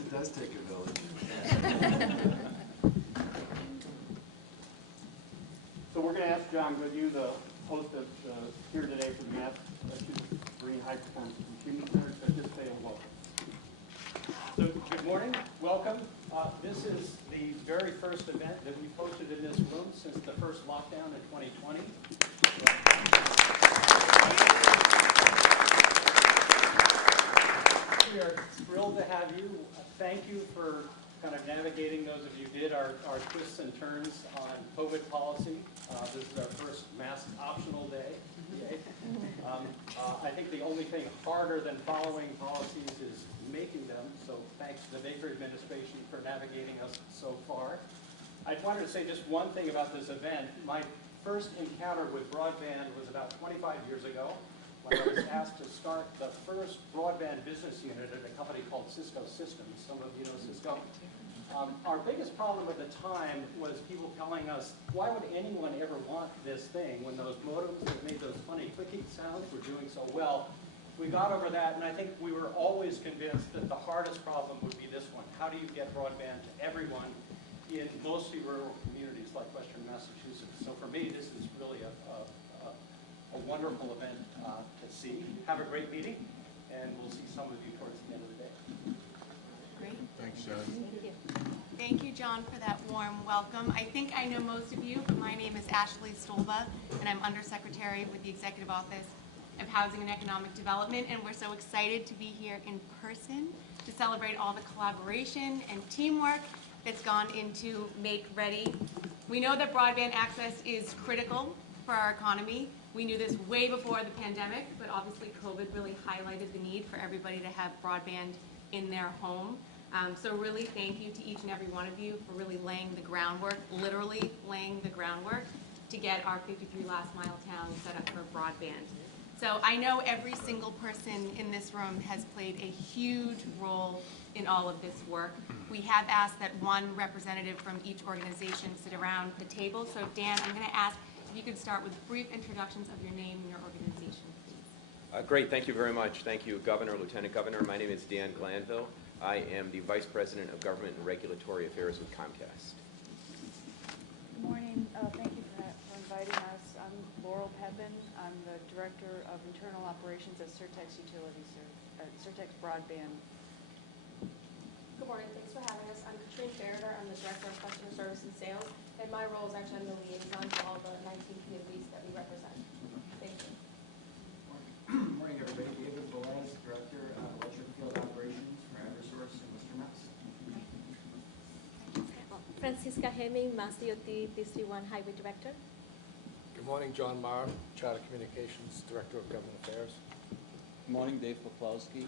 it does take a village. So we're going to ask John Goodhue, the host of here today for the Massachusetts Marine High Performance Computing Center, to just say hello. So good morning, welcome. This is the very first event that we've hosted in this room since the first lockdown in 2020. We are thrilled to have you. Thank you for kind of navigating, those of you who did, our twists and turns on COVID policy. This is our first mask optional day. Yay. I think the only thing harder than following policies is making them, so thanks to the Baker administration for navigating us so far. I wanted to say just one thing about this event. My first encounter with broadband was about 25 years ago, when I was asked to start the first broadband business unit at a company called Cisco Systems. Some of you know Cisco. Our biggest problem at the time was people telling us, why would anyone ever want this thing when those modems that made those funny clicking sounds were doing so well? We got over that, and I think we were always convinced that the hardest problem would be this one. How do you get broadband to everyone in mostly rural communities like Western Massachusetts? So for me, this is really a wonderful event to see. Have a great meeting, and we'll see some of you towards the end of the day. Great. Thanks, John. Thank you. Thank you, John, for that warm welcome. I think I know most of you, but my name is Ashley Stolba, and I'm Undersecretary with the Executive Office of Housing and Economic Development, and we're so excited to be here in person to celebrate all the collaboration and teamwork that's gone into Make Ready. We know that broadband access is critical for our economy. We knew this way before the pandemic, but obviously COVID really highlighted the need for everybody to have broadband in their home. So really thank you to each and every one of you for really laying the groundwork, literally laying the groundwork to get our 53 last mile town set up for broadband. So I know every single person in this room has played a huge role in all of this work. We have asked that one representative from each organization sit around the table. So Dan, I'm going to ask if you could start with brief introductions of your name and your organization, please. Great, thank you very much. Thank you, Governor, Lieutenant Governor. My name is Dan Glanville. I am the Vice President of Government and Regulatory Affairs with Comcast. Good morning. Thank you for inviting us. I'm Laurel Pepin. I'm the Director of Internal Operations at Surtex Utilities, Surtex Broadband. Good morning. Thanks for having us. I'm Katrine Ferreter. I'm the Director of Customer Service and Sales, and my role is actually I'm the liaison to all the 19 communities that we represent. Thank you. Good morning, everybody. David Velez, Director of Electric Field Operations for Eversource in Worcester, Mass. Francisca Hemming, Mass DOT District 1 Highway Director. Good morning, John Marr, Charter Communications, Director of Government Affairs. Good morning, Dave Poplowski,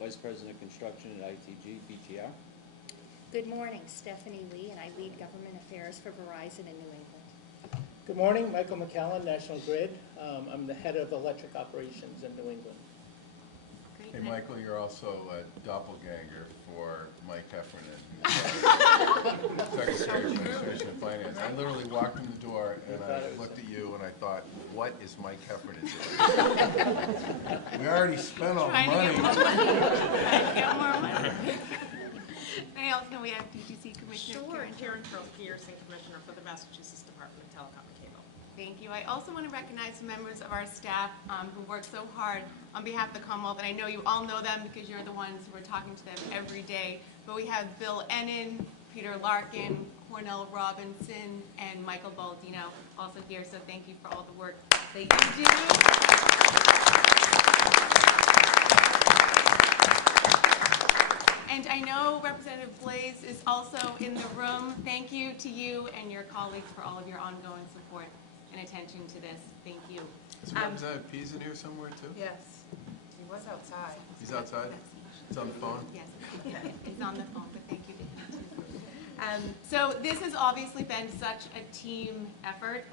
Vice President of Construction at ITG, BTR. Good morning, Stephanie Lee, and I lead Government Affairs for Verizon in New England. Good morning, Michael McCallan, National Grid. I'm the head of electric operations in New England. Hey, Michael, you're also a doppelganger for Mike Heffernan, Secretary of Administration and Finance. I literally walked in the door and I looked at you and I thought, what is Mike Heffernan doing? We already spent all the money. Get more money. I also know we have DTC Commissioner Karyn Pearson, Commissioner for the Massachusetts Department of Telecom and Cable. Thank you. I also want to recognize members of our staff who work so hard on behalf of the Commonwealth, and I know you all know them because you're the ones who are talking to them every day. But we have Bill Ennin, Peter Larkin, Cornell Robinson, and Michael Baldino also here, so thank you for all the work that you do. And I know Representative Blaze is also in the room. Thank you to you and your colleagues for all of your ongoing support and attention to this. Thank you. Is Representative Pease in here somewhere too? Yes, he was outside. He's outside? He's on the phone? Yes, he's on the phone, but thank you to him too. So this has obviously been such a team effort,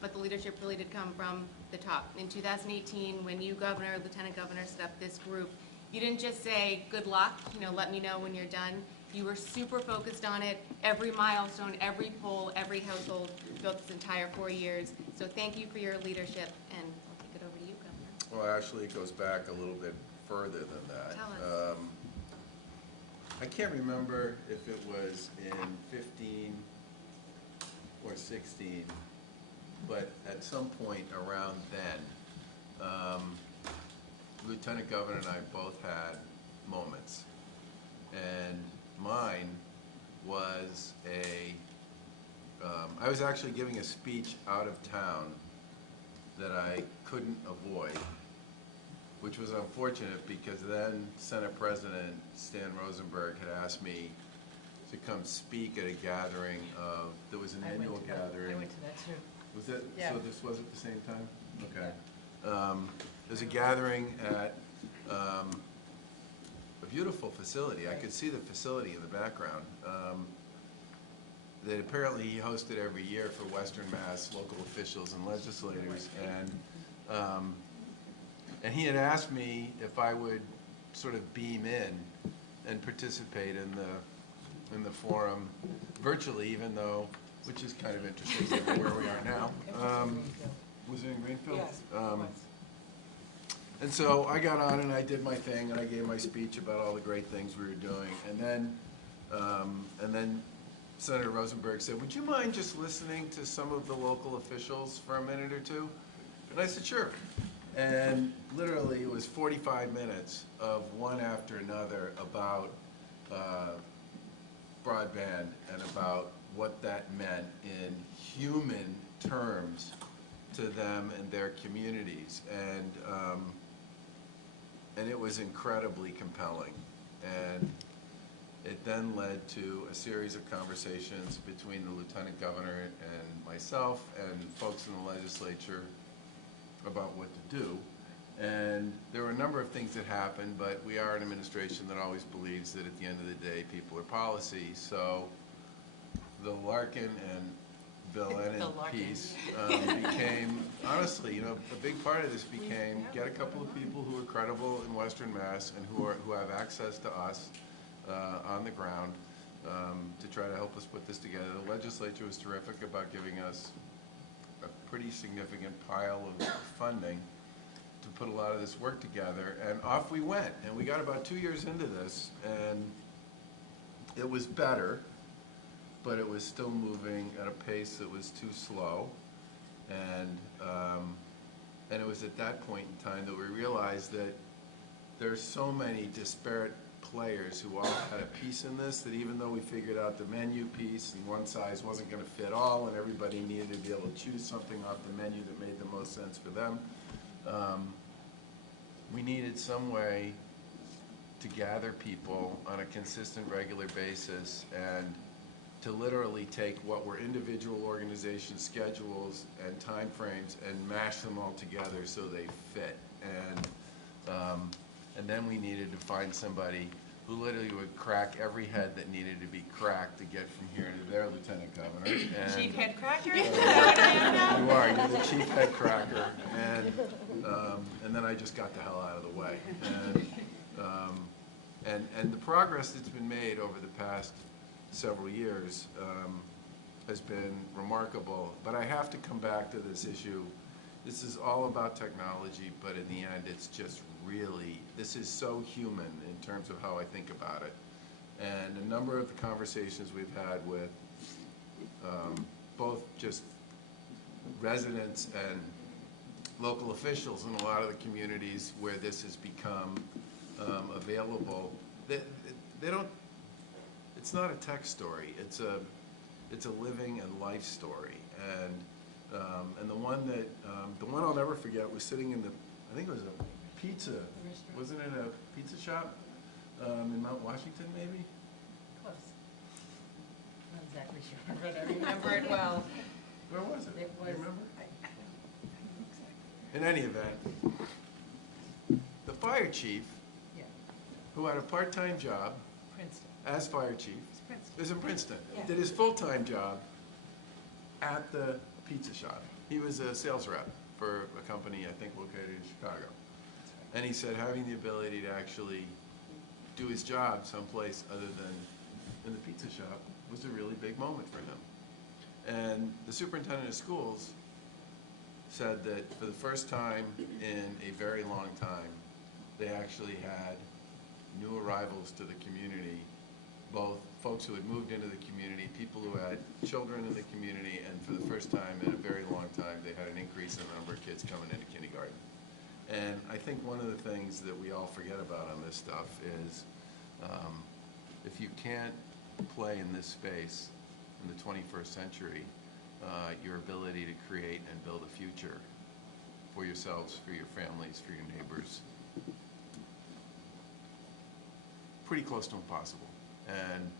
but the leadership really did come from the top. In 2018, when you, Governor, Lieutenant Governor, set up this group, you didn't just say, good luck, let me know when you're done. You were super focused on it. Every milestone, every poll, every household built this entire 4 years. So thank you for your leadership, and I'll kick it over to you, Governor. Well, actually, it goes back a little bit further than that. Tell us. I can't remember if it was in 15 or 16, but at some point around then, Lieutenant Governor and I both had moments. And mine was I was actually giving a speech out of town that I couldn't avoid, which was unfortunate because then Senate President Stan Rosenberg had asked me to come speak at a gathering of, there was an annual gathering. I went to that too. Was it, Yeah. so this was at the same time? Okay. There's a gathering at a beautiful facility. I could see the facility in the background. That apparently he hosted every year for Western Mass local officials and legislators, and he had asked me if I would sort of beam in and participate in the forum virtually, even though, which is kind of interesting given where we are now. Was it in Greenfield? Yes. And so I got on and I did my thing and I gave my speech about all the great things we were doing, and then Senator Rosenberg said, "Would you mind just listening to some of the local officials for a minute or two?" And I said, "Sure." And literally it was 45 minutes of one after another about broadband and about what that meant in human terms to them and their communities. And it was incredibly compelling. And it then led to a series of conversations between the Lieutenant Governor and myself and folks in the legislature about what to do. And there were a number of things that happened, but we are an administration that always believes that at the end of the day, people are policy. So the Larkin and Bill Ennin piece became, honestly, you know, a big part of this became get a couple of people who are credible in Western Mass and who have access to us on the ground to try to help us put this together. The legislature was terrific about giving us a pretty significant pile of funding to put a lot of this work together, and off we went. And we got about 2 years into this, and it was better, but it was still moving at a pace that was too slow. And it was at that point in time that we realized that there's so many disparate players who all had a piece in this, that even though we figured out the menu piece and one size wasn't going to fit all and everybody needed to be able to choose something off the menu that made the most sense for them, we needed some way to gather people on a consistent, regular basis and to literally take what were individual organization schedules and timeframes and mash them all together so they fit. And then we needed to find somebody who literally would crack every head that needed to be cracked to get from here to there, Lieutenant Governor. And Chief head cracker? you are, you're the chief head cracker. And then I just got the hell out of the way. And the progress that's been made over the past several years has been remarkable. But I have to come back to this issue. This is all about technology, but in the end, it's just really, this is so human in terms of how I think about it. And a number of the conversations we've had with both just residents and local officials in a lot of the communities where this has become available, they don't, it's not a tech story, it's a living and life story. And the one I'll never forget was sitting in I think it was a pizza, wasn't it a pizza shop in Mount Washington maybe? Close. Not exactly sure, but I remember it well. Where was it? It was. Do you remember? In any event, the fire chief, Yeah. who had a part-time job Princeton. as fire chief, It's Princeton. is in Princeton, Yeah. did his full-time job at the pizza shop. He was a sales rep for a company, I think, located in Chicago. And he said having the ability to actually do his job someplace other than in the pizza shop was a really big moment for him. And the superintendent of schools said that for the first time in a very long time, they actually had new arrivals to the community folks who had moved into the community, people who had children in the community, and for the first time in a very long time, they had an increase in the number of kids coming into kindergarten. And I think one of the things that we all forget about on this stuff is if you can't play in this space in the 21st century, your ability to create and build a future for yourselves, for your families, for your neighbors, pretty close to impossible. And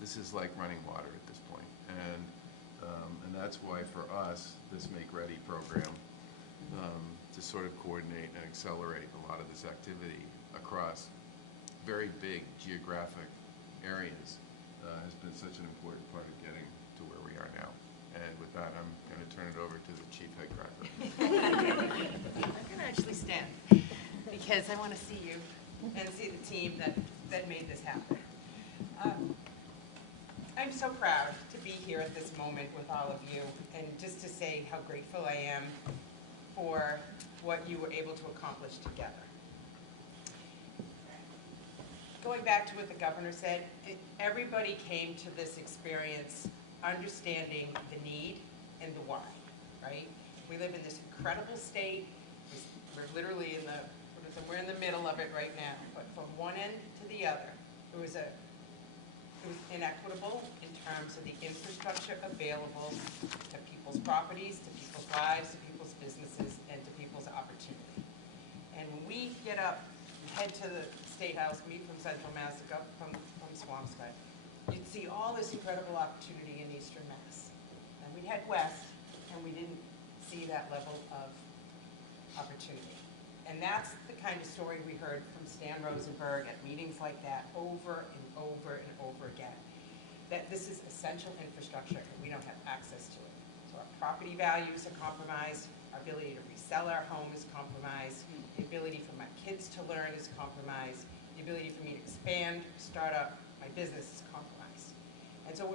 this is like running water at this point. And that's why for us, this Make Ready program, to sort of coordinate and accelerate a lot of this activity across very big geographic areas has been such an important part of getting to where we are now. And with that, I'm going to turn it over to the chief head cracker. I'm going to actually stand because I want to see you and see the team that made this happen. I'm so proud to be here at this moment with all of you and just to say how grateful I am for what you were able to accomplish together. Going back to what the governor said, everybody came to this experience understanding the need and the why, right? We live in this incredible state. We're literally we're in the middle of it right now, but from one end to the other, it was inequitable in terms of the infrastructure available to people's properties, to people's lives, to people's businesses, and to people's opportunity. And when we get up, head to the State House, meet from Central Mass, go from Swampscott, you'd see all this incredible opportunity in Eastern Mass. And we'd head west, and we didn't see that level of opportunity. And that's the kind of story we heard from Stan Rosenberg at meetings like that over and over and over again. That this is essential infrastructure and we don't have access to it. So our property values are compromised, our ability to resell our home is compromised, the ability for my kids to learn is compromised, the ability for me to expand, start up my business is compromised. And so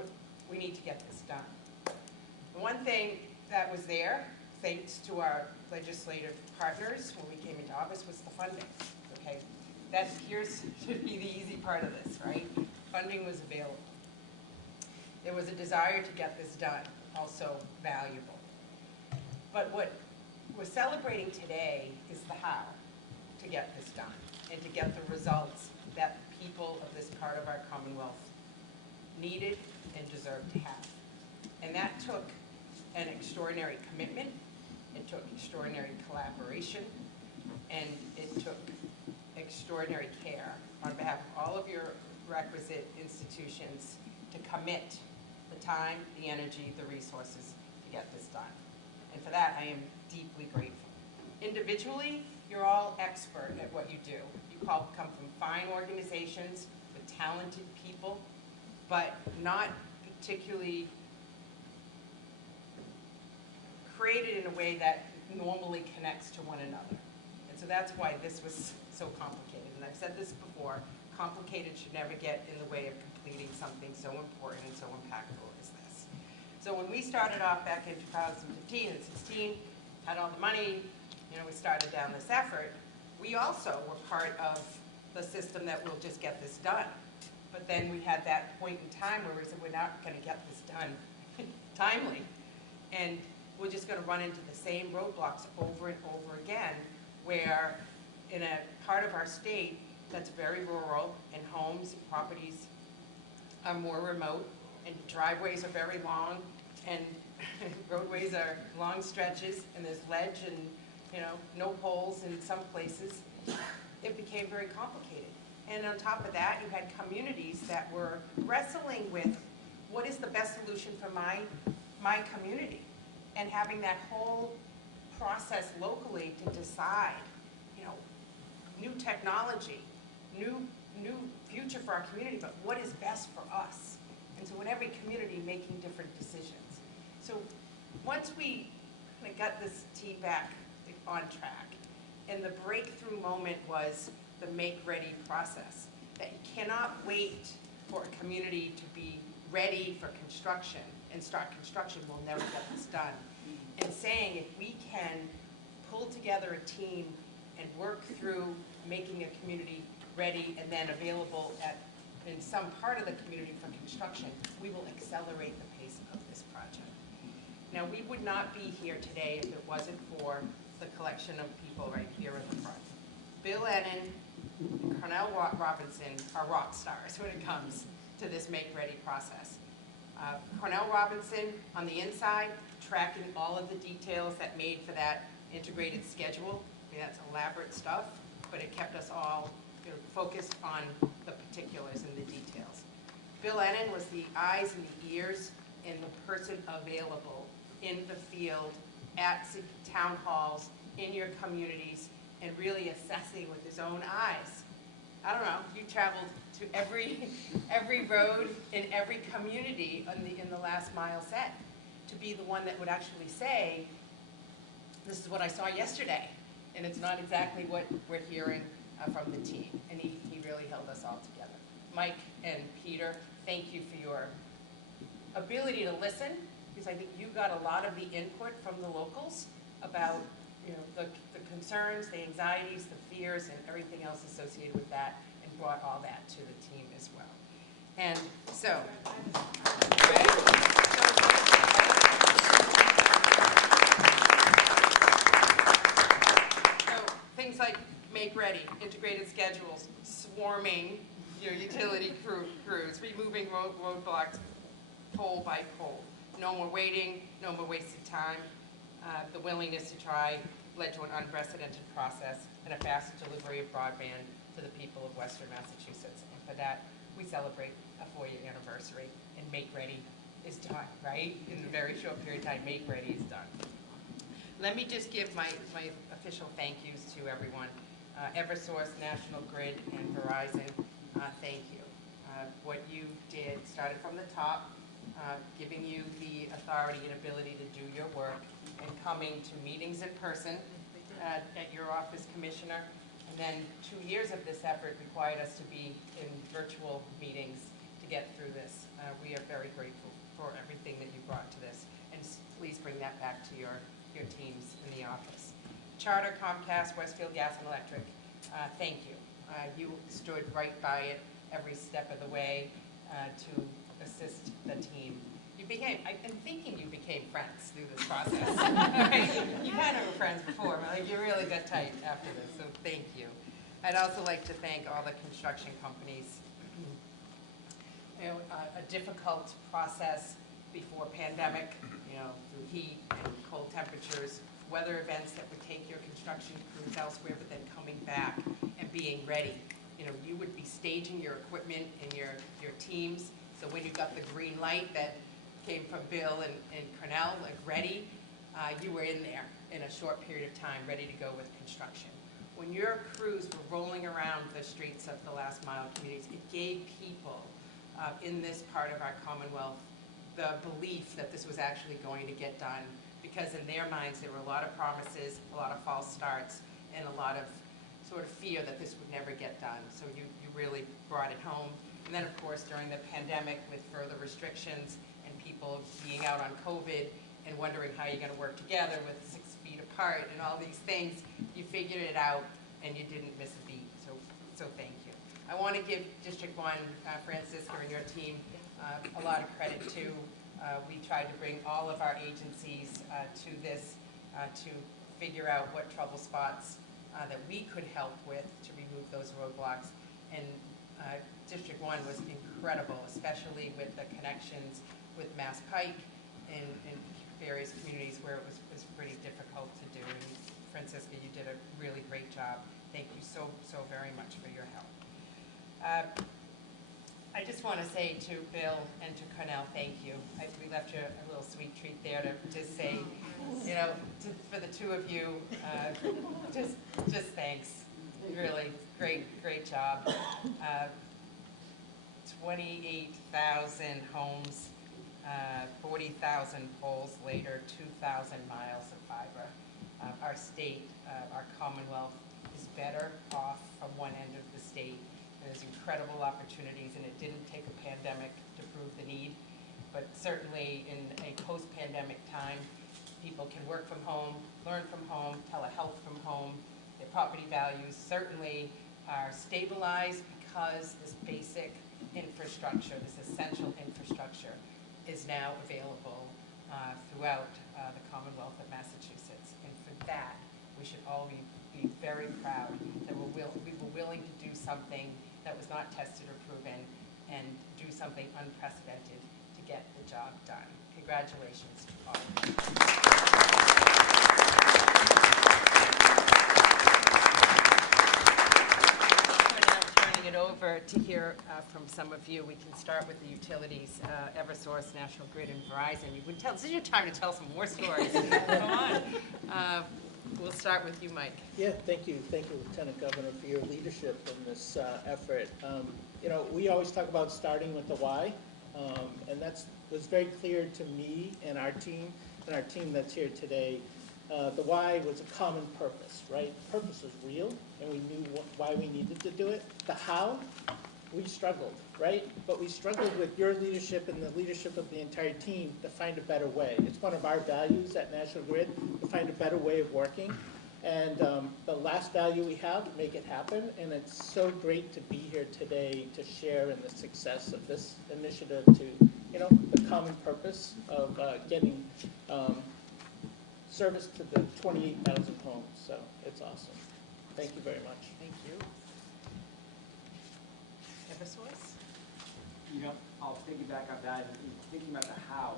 we need to get this done. The one thing that was there, thanks to our legislative partners when we came into office, was the funding. Okay, that appears to be the easy part of this, right? Funding was available. There was a desire to get this done, also valuable. But what we're celebrating today is the how to get this done and to get the results that the people of this part of our Commonwealth needed and deserved to have. And that took an extraordinary commitment, it took extraordinary collaboration, and it took extraordinary care on behalf of all of your requisite institutions to commit the time, the energy, the resources to get this done. And for that, I am deeply grateful. Individually, you're all expert at what you do. You come from fine organizations with talented people, but not particularly created in a way that normally connects to one another. And so that's why this was so complicated. And I've said this before, complicated should never get in the way of completing something so important and so impactful as this. So when we started off back in 2015 and 16, had all the money, we started down this effort, we also were part of the system that will just get this done. But then we had that point in time where we said, we're not going to get this done timely. And we're just going to run into the same roadblocks over and over again, where in a part of our state that's very rural, and homes and properties are more remote, and driveways are very long, and roadways are long stretches, and there's ledge and no poles in some places, it became very complicated. And on top of that, you had communities that were wrestling with what is the best solution for my community, and having that whole process locally to decide, new technology, new future for our community, but what is best for us? And so in every community, making different decisions. So once we got this team back on track, and the breakthrough moment was the Make Ready process, that you cannot wait for a community to be ready for construction and start construction, we'll never get this done. And saying if we can pull together a team and work through making a community ready and then available in in some part of the community for construction, we will accelerate the pace of this project. Now, we would not be here today if it wasn't for the collection of people right here in the front. Bill Ennin and Cornell Robinson are rock stars when it comes to this make-ready process. Cornell Robinson, on the inside, tracking all of the details that made for that integrated schedule. I mean, that's elaborate stuff, but it kept us all focused on the particulars and the details. Bill Ennin was the eyes and the ears and the person available in the field, at town halls, in your communities, and really assessing with his own eyes. I don't know, you traveled to every road in every community in the last mile set to be the one that would actually say, this is what I saw yesterday, and it's not exactly what we're hearing from the team. And he really held us all together. Mike and Peter, thank you for your ability to listen, because I think you got a lot of the input from the locals about the concerns, the anxieties, the fears, and everything else associated with that, and brought all that to the team as well. And so, things like make ready, integrated schedules, swarming your utility crews, removing roadblocks pole by pole. No more waiting, no more wasted time. The willingness to try led to an unprecedented process and a fast delivery of broadband to the people of Western Massachusetts. And for that, we celebrate a 4-year anniversary, and Make Ready is done, right? In a very short period of time, Make Ready is done. Let me just give my official thank yous to everyone. Eversource, National Grid, and Verizon, thank you. What you did started from the top, giving you the authority and ability to do your work, and coming to meetings in person at your office, Commissioner. And then 2 years of this effort required us to be in virtual meetings to get through this. We are very grateful for everything that you brought to this. And please bring that back to your teams in the office. Charter, Comcast, Westfield Gas and Electric, thank you. You stood right by it every step of the way to assist the team. I'm thinking you became friends through this process. Right? You kind of were friends before, but you really got tight after this, so thank you. I'd also like to thank all the construction companies. A difficult process before pandemic, through heat and cold temperatures, weather events that would take your construction crews elsewhere, but then coming back and being ready. You would be staging your equipment and your teams, so when you got the green light that came from Bill and Cornell, like ready, you were in there in a short period of time, ready to go with construction. When your crews were rolling around the streets of the last mile communities, it gave people in this part of our Commonwealth the belief that this was actually going to get done, because in their minds there were a lot of promises, a lot of false starts, and a lot of sort of fear that this would never get done. So you really brought it home. And then of course during the pandemic with further restrictions and people being out on COVID and wondering how you're going to work together with 6 feet apart and all these things, you figured it out and you didn't miss a beat. So thank you. I want to give District 1, Francisca and your team, a lot of credit too. We tried to bring all of our agencies to this to figure out what trouble spots that we could help with to remove those roadblocks. And District 1 was incredible, especially with the connections with Mass Pike and various communities where it was pretty difficult to do. And Francisca, you did a really great job. Thank you so very much for your help. I just want to say to Bill and to Cornell, thank you. We left you a little sweet treat there to just say, for the two of you, just thanks. Really, great job. 28,000 homes, 40,000 poles later, 2,000 miles of fiber. Our state, our Commonwealth is better off from one end of the state. There's incredible opportunities, and it didn't take a pandemic to prove the need. But certainly in a post-pandemic time, people can work from home, learn from home, telehealth from home. Their property values certainly are stabilized because this basic infrastructure infrastructure, this essential infrastructure, is now available throughout the Commonwealth of Massachusetts. And for that, we should all be very proud that we were willing to do something that was not tested or proven and do something unprecedented to get the job done. Congratulations to all of you. We're now turning it over to hear from some of you. We can start with the utilities, Eversource, National Grid, and Verizon. You would tell, this is your time to tell some more stories. Come on. We'll start with you, Mike. Yeah, thank you, Lieutenant Governor, for your leadership in this effort. You know, we always talk about starting with the why, and was very clear to me and our team that's here today. The why was a common purpose, right? Purpose was real, and we knew why we needed to do it. The how, we struggled, right? But we struggled with your leadership and the leadership of the entire team to find a better way. It's one of our values at National Grid, to find a better way of working. And the last value we have, make it happen. And it's so great to be here today to share in the success of this initiative to, you know, the common purpose of getting service to the 28,000 homes. So it's awesome. Thank you very much. Thank you. Eversource? You know, I'll piggyback on that. And thinking about the how,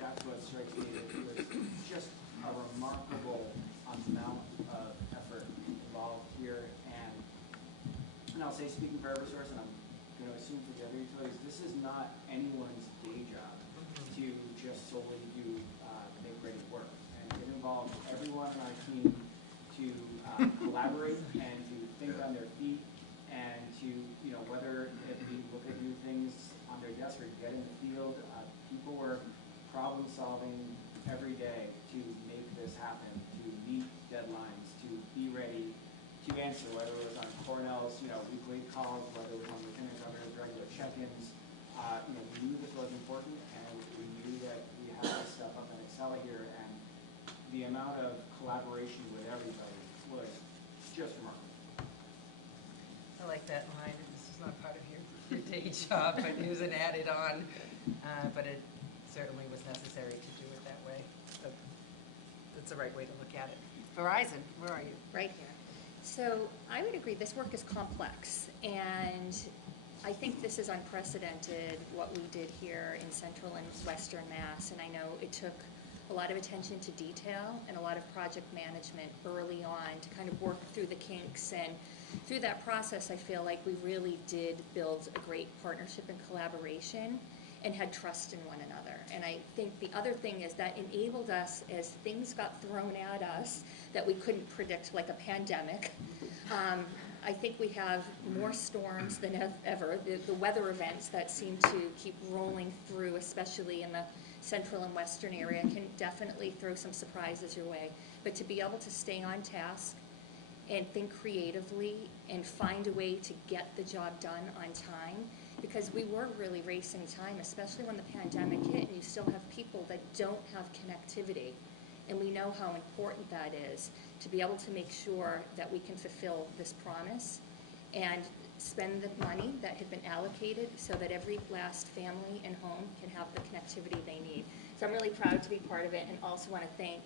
that's what strikes me. It was just a remarkable amount of effort involved here. And I'll say, speaking for Eversource, and I'm going to assume for the other utilities, this is not anyone's day job to just solely do make-ready work. And it involves everyone on our team to collaborate and to think on their feet and to, you know, whether it be look at new things on their desk or get in the field, people were problem solving every day to make this happen, to meet deadlines, to be ready to answer, whether it was on Cornell's, you know, weekly calls, whether it was on Lieutenant Governor's regular check-ins. You know, we knew this was important, and we knew that we had to step up and excel here, and the amount of collaboration with everybody was just remarkable. I like that line. This is not part of your day job, but it was an added on, but it certainly was necessary to do it that way. But that's the right way to look at it. Verizon, where are you? Right here. So I would agree, this work is complex, and I think this is unprecedented, what we did here in Central and Western Mass, and I know it took a lot of attention to detail and a lot of project management early on to kind of work through the kinks, and through that process I feel like we really did build a great partnership and collaboration and had trust in one another. And I think the other thing is that enabled us, as things got thrown at us that we couldn't predict, like a pandemic. I think we have more storms than ever. The weather events that seem to keep rolling through, especially in the central and western area, can definitely throw some surprises your way. But to be able to stay on task and think creatively and find a way to get the job done on time, because we were really racing time, especially when the pandemic hit and you still have people that don't have connectivity. And we know how important that is to be able to make sure that we can fulfill this promise and spend the money that had been allocated so that every last family and home can have the connectivity they need. So I'm really proud to be part of it, and also want to thank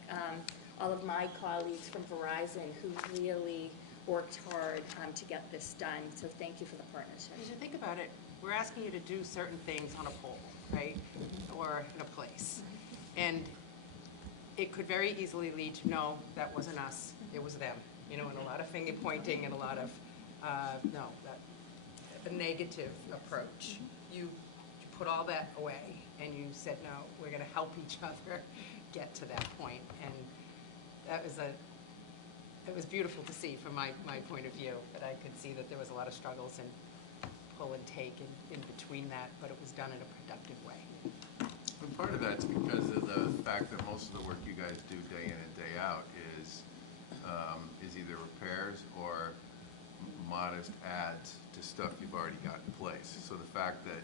all of my colleagues from Verizon who really worked hard to get this done. So thank you for the partnership. As you think about it, we're asking you to do certain things on a pole, right? Or in a place. And it could very easily lead to, no, that wasn't us, it was them. You know, and a lot of finger pointing and a lot of, a negative approach. You put all that away and you said, no, we're gonna help each other get to that point. And that was it was beautiful to see from my point of view, that I could see that there was a lot of struggles and pull and take in between that, but it was done in a productive way. And part of that's because of the fact that most of the work you guys do day in and day out is either repairs or modest adds to stuff you've already got in place. So the fact that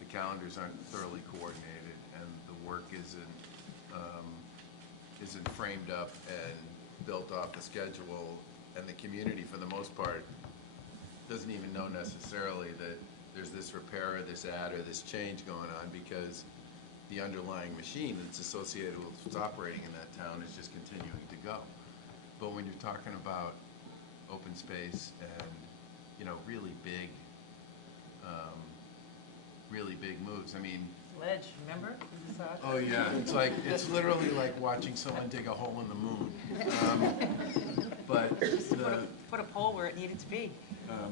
the calendars aren't thoroughly coordinated and the work isn't framed up and built off the schedule, and the community for the most part doesn't even know necessarily that there's this repair or this add or this change going on because the underlying machine that's associated with what's operating in that town is just continuing to go. But when you're talking about open space and, you know, really big moves, I mean, Ledge, remember? You saw it? oh yeah, it's like, it's literally like watching someone dig a hole in the moon. But the, Put a pole where it needed to be.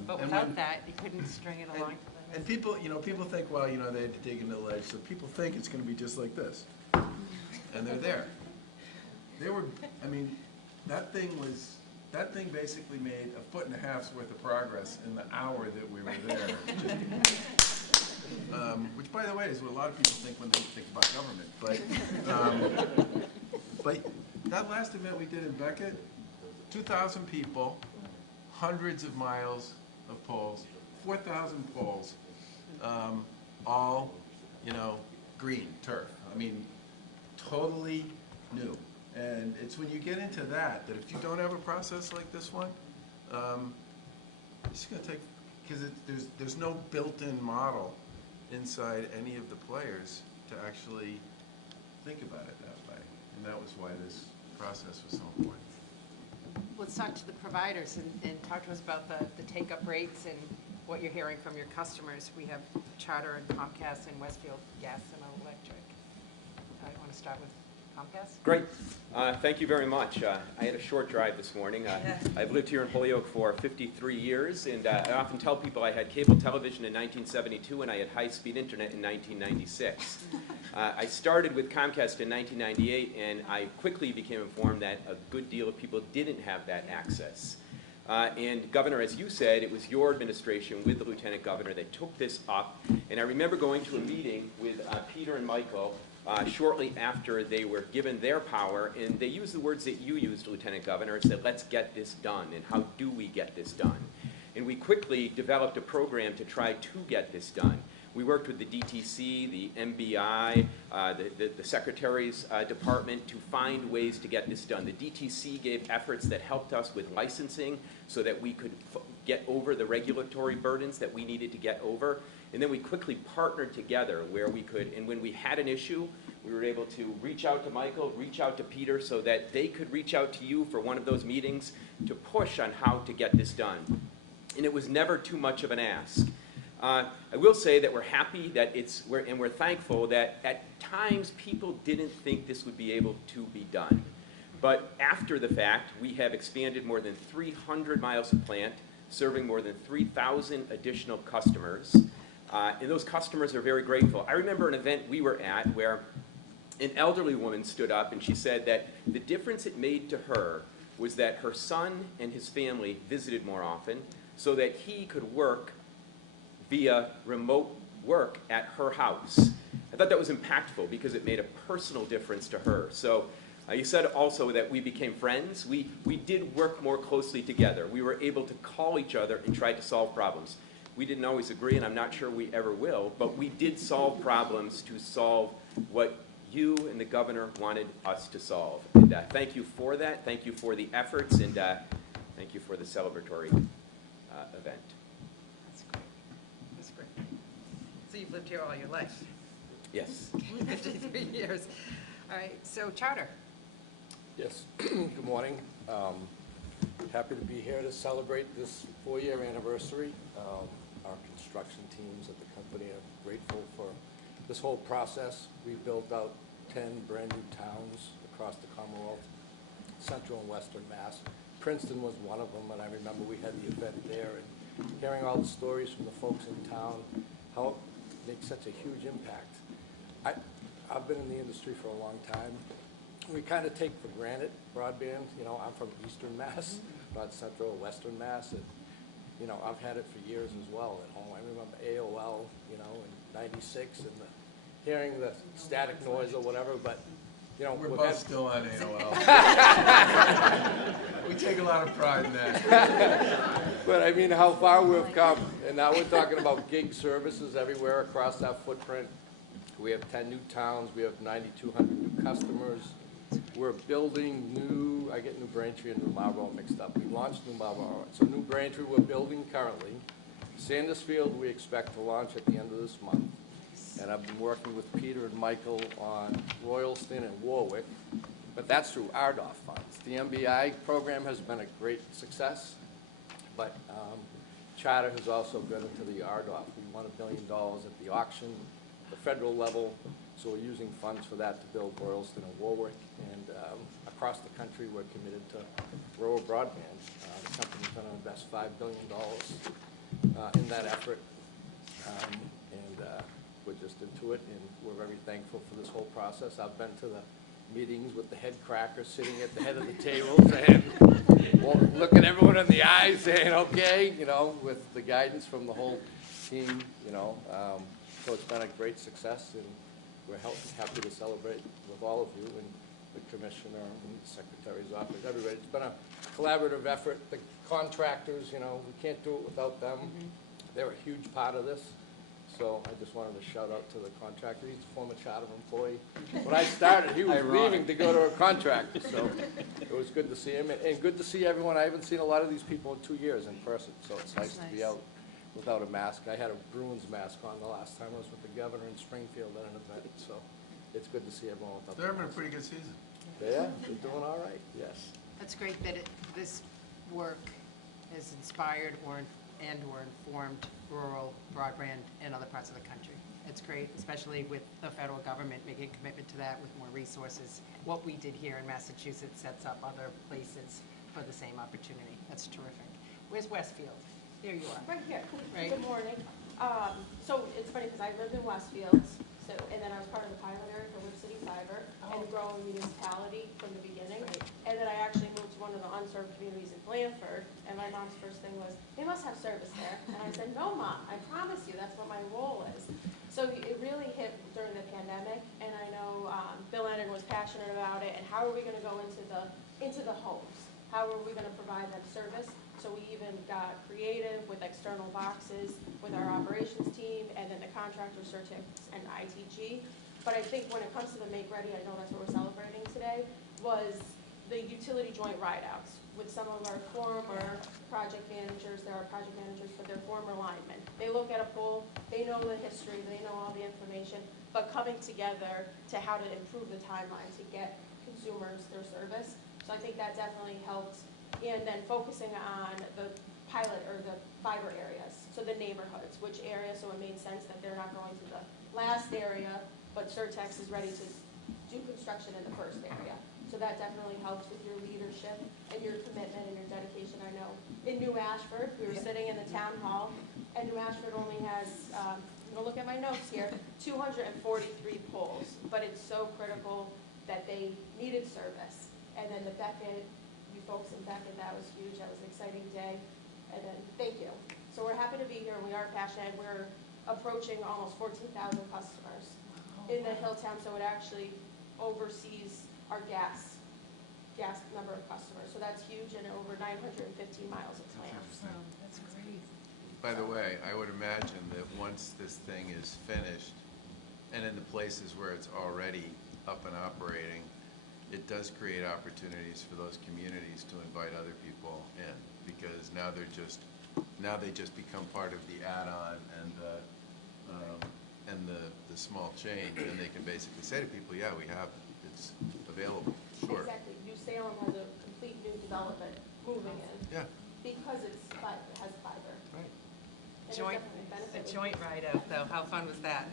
But and without when- that, you couldn't string it along. and people, you know, people think, well, you know, they had to dig into the ledge, so people think it's gonna be just like this. And they're there. They were, I mean, that thing basically made 1.5 feet worth of progress in the hour that we were there. Which, by the way, is what a lot of people think when they think about government. But that last event we did in Beckett, 2,000 people, hundreds of miles of poles, 4,000 poles, all, you know, green turf. I mean, totally new. And it's when you get into that if you don't have a process like this one, it's going to take, because there's no built-in model inside any of the players to actually think about it that way. And that was why this process was so important. Let's talk to the providers and talk to us about the take-up rates and what you're hearing from your customers. We have Charter and Comcast and Westfield Gas and Electric. I want to start with Comcast. Great. Thank you very much. I had a short drive this morning. I've lived here in Holyoke for 53 years, and I often tell people I had cable television in 1972 and I had high-speed internet in 1996. I started with Comcast in 1998, and I quickly became informed that a good deal of people didn't have that access. And Governor, as you said, it was your administration with the Lieutenant Governor that took this up. And I remember going to a meeting with Peter and Michael shortly after they were given their power, and they used the words that you used, Lieutenant Governor, and said, let's get this done, and how do we get this done? And we quickly developed a program to try to get this done. We worked with the DTC, the MBI, the Secretary's Department to find ways to get this done. The DTC gave efforts that helped us with licensing so that we could get over the regulatory burdens that we needed to get over. And then we quickly partnered together where we could, and when we had an issue, we were able to reach out to Michael, reach out to Peter so that they could reach out to you for one of those meetings to push on how to get this done. And it was never too much of an ask. I will say that we're happy that and we're thankful that at times people didn't think this would be able to be done. But after the fact, we have expanded more than 300 miles of plant, serving more than 3,000 additional customers. And those customers are very grateful. I remember an event we were at where an elderly woman stood up and she said that the difference it made to her was that her son and his family visited more often so that he could work via remote work at her house. I thought that was impactful because it made a personal difference to her. So you said also that we became friends. We did work more closely together. We were able to call each other and try to solve problems. We didn't always agree, and I'm not sure we ever will, but we did solve problems to solve what you and the governor wanted us to solve. And thank you for that. Thank you for the efforts, and thank you for the celebratory event. That's great. That's great. So you've lived here all your life? Yes. 53 years. All right, so Charter. Yes, good morning. Happy to be here to celebrate this 4-year anniversary. Our construction teams at the company are grateful for this whole process. We built out 10 brand new towns across the Commonwealth, Central and Western Mass. Princeton was one of them, and I remember we had the event there, and hearing all the stories from the folks in town, how it makes such a huge impact. I've been in the industry for a long time. We kind of take for granted broadband. You know, I'm from Eastern Mass, not Central or Western Mass, and you know, I've had it for years as well at home. I remember AOL, you know, in '96, and hearing the static noise or whatever, but you know, we're both still on AOL. We take a lot of pride in that. But I mean, how far we've come, and now we're talking about gig services everywhere across our footprint. We have 10 new towns. We have 9,200 new customers. We're building new, I get New Braintree and New Marlboro mixed up. We launched New Marlboro. So New Braintree we're building currently. Sandersfield, we expect to launch at the end of this month. And I've been working with Peter and Michael on Royalston and Warwick, but that's through RDOF funds. The MBI program has been a great success, but Charter has also gone into the RDOF. We won $1 billion at the auction, the federal level, so we're using funds for that to build Royalston and Warwick. And across the country, we're committed to rural broadband. The company's going to invest $5 billion in that effort. We're just into it, and we're very thankful for this whole process. I've been to the meetings with the head cracker sitting at the head of the table saying, looking everyone in the eyes saying, okay, you know, with the guidance from the whole team, you know. So it's been a great success, and we're happy to celebrate with all of you and the commissioner and the secretary's office, everybody. It's been a collaborative effort. The contractors, you know, we can't do it without them. They're a huge part of this. So I just wanted to shout out to the contractor. He's a former Charter employee. When I started, he was leaving to go to a contractor, so it was good to see him. And good to see everyone. I haven't seen a lot of these people in 2 years in person, so it's nice to be out without a mask. I had a Bruins mask on the last time I was with the governor in Springfield at an event, so it's good to see everyone without the mask. They're having a pretty good season. Yeah, they're doing all right, yes. That's great that this work has inspired or informed rural broadband in other parts of the country. It's great, especially with the federal government making a commitment to that with more resources. What we did here in Massachusetts sets up other places for the same opportunity. That's terrific. Where's Westfield? There you are. Right here. Right. Good morning. So it's funny because I lived in Westfield, and then I was part of the pilot area for Wood City Fiber and growing municipality from the beginning. Right. And then I actually moved to one of the unserved communities in Blandford, and my mom's first thing was, they must have service there. And I said, no, Mom, I promise you, that's what my role is. So it really hit during the pandemic, and I know Bill Leonard was passionate about it, and how are we going to go into the homes? How are we going to provide them service? So we even got creative with external boxes with our operations team, and then the contractor, Certex and ITG. But I think when it comes to the Make Ready, I know that's what we're celebrating today, was the utility joint rideouts with some of our former project managers. There are project managers for their former linemen. They look at a pole, they know the history, they know all the information, but coming together to how to improve the timeline to get consumers their service. So I think that definitely helped. And then focusing on the pilot or the fiber areas, so the neighborhoods, which area, so it made sense that they're not going to the last area, but Certex is ready to do construction in the first area. So that definitely helps with your leadership and your commitment and your dedication. I know in New Ashford, we were sitting in the town hall, and New Ashford only has, I'm gonna look at my notes here, 243 poles, but it's so critical that they needed service. And then the Beckett, you folks in Beckett, that was huge. That was an exciting day. And then, thank you. So we're happy to be here. We are passionate. We're approaching almost 14,000 customers in the Hilltown, so it actually oversees our gas number of customers. So that's huge, and over 915 miles of plants. Wow, that's great. By the way, I would imagine that once this thing is finished, and in the places where it's already up and operating, it does create opportunities for those communities to invite other people in, because now they just become part of the add-on and the small change, and they can basically say to people, yeah, we have it, it's available, sure. Exactly. New Salem has a complete new development moving in. Yeah. Because it has fiber. Right. And A joint ride-out, though. How fun was that?